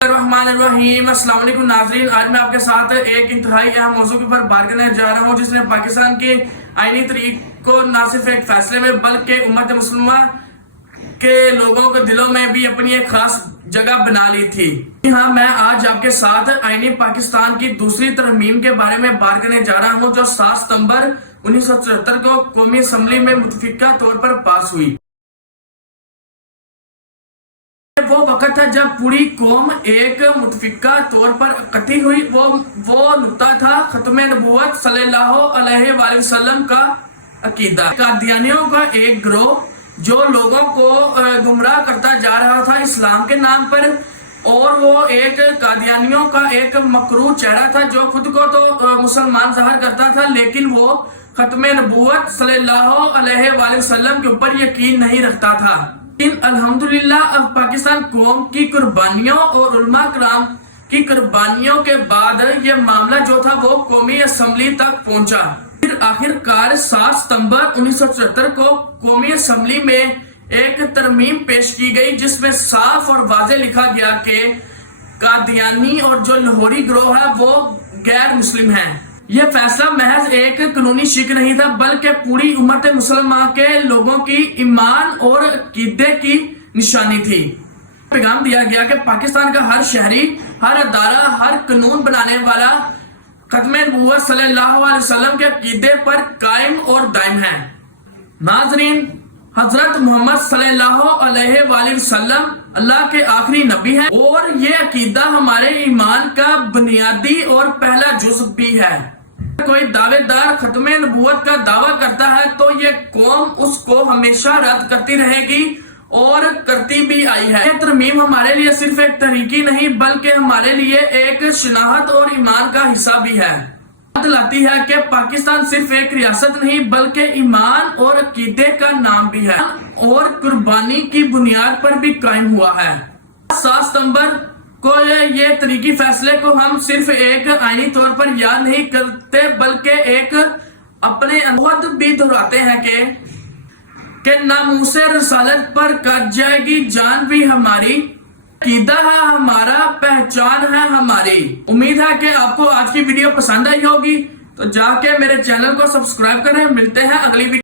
الرحیم السلام علیکم ناظرین، آج میں آپ کے ساتھ ایک انتہائی اہم موضوع کے اوپر بات کرنے جا رہا ہوں، جس نے پاکستان کے آئینی طریق کو نہ صرف ایک فیصلے میں بلکہ امت مسلمہ کے لوگوں کے دلوں میں بھی اپنی ایک خاص جگہ بنا لی تھی۔ ہاں، میں آج آپ کے ساتھ آئین پاکستان کی دوسری ترمیم کے بارے میں بات کرنے جا رہا ہوں، جو 7 ستمبر 1974 کو قومی اسمبلی میں متفقہ طور پر پاس ہوئی۔ وہ وقت تھا جب پوری قوم ایک متفقہ طور پر اکٹھی ہوئی۔ وہ نقطہ تھا ختم نبوت صلی اللہ علیہ وآلہ وسلم کا عقیدہ۔ قادیانیوں کا ایک گروہ جو لوگوں کو گمراہ کرتا جا رہا تھا اسلام کے نام پر، اور وہ ایک قادیانیوں کا ایک مکروہ چہرہ تھا جو خود کو تو مسلمان ظاہر کرتا تھا، لیکن وہ ختم نبوت صلی اللہ علیہ وآلہ وسلم کے اوپر یقین نہیں رکھتا تھا۔ الحمدللہ اب پاکستان قوم کی قربانیوں اور علماء کرام کی قربانیوں کے بعد یہ معاملہ جو تھا وہ قومی اسمبلی تک پہنچا۔ پھر آخر کار 7 ستمبر 1974 کو قومی اسمبلی میں ایک ترمیم پیش کی گئی، جس میں صاف اور واضح لکھا گیا کہ قادیانی اور جو لاہوری گروہ ہے وہ غیر مسلم ہیں۔ یہ فیصلہ محض ایک قانونی شک نہیں تھا، بلکہ پوری امت مسلمہ کے لوگوں کی ایمان اور عقیدے کی نشانی تھی۔ پیغام دیا گیا کہ پاکستان کا ہر شہری، ہر ادارہ، ہر قانون بنانے والا ختم نبوت صلی اللہ علیہ وسلم کے عقیدے پر قائم اور دائم ہے۔ ناظرین، حضرت محمد صلی اللہ علیہ وآلہ وسلم اللہ کے آخری نبی ہیں، اور یہ عقیدہ ہمارے ایمان کا بنیادی اور پہلا جزء بھی ہے۔ کوئی دعوے دار ختم نبوت کا دعویٰ کرتا ہے تو یہ قوم اس کو ہمیشہ رد کرتی رہے گی اور کرتی بھی آئی ہے۔ یہ ترمیم ہمارے لیے صرف ایک تحریکی نہیں بلکہ ہمارے لیے ایک شناخت اور ایمان کا حصہ بھی ہے۔ لاتی ہے کہ پاکستان صرف ایک ریاست نہیں بلکہ ایمان اور عقیدے کا نام بھی ہے، اور قربانی کی بنیاد پر بھی قائم ہوا ہے۔ 7 ستمبر کو یہ تاریخی فیصلے کو ہم صرف ایک آئینی طور پر یاد نہیں کرتے بلکہ ایک اپنے خود بھی دہراتے ہیں کہ ناموس رسالت پر کٹ جائے گی جان بھی ہماری، عقیدہ ہے ہمارا، پہچان ہے ہماری۔ امید ہے کہ آپ کو آج کی ویڈیو پسند آئی ہوگی، تو جا کے میرے چینل کو سبسکرائب کریں۔ ملتے ہیں اگلی ویڈیو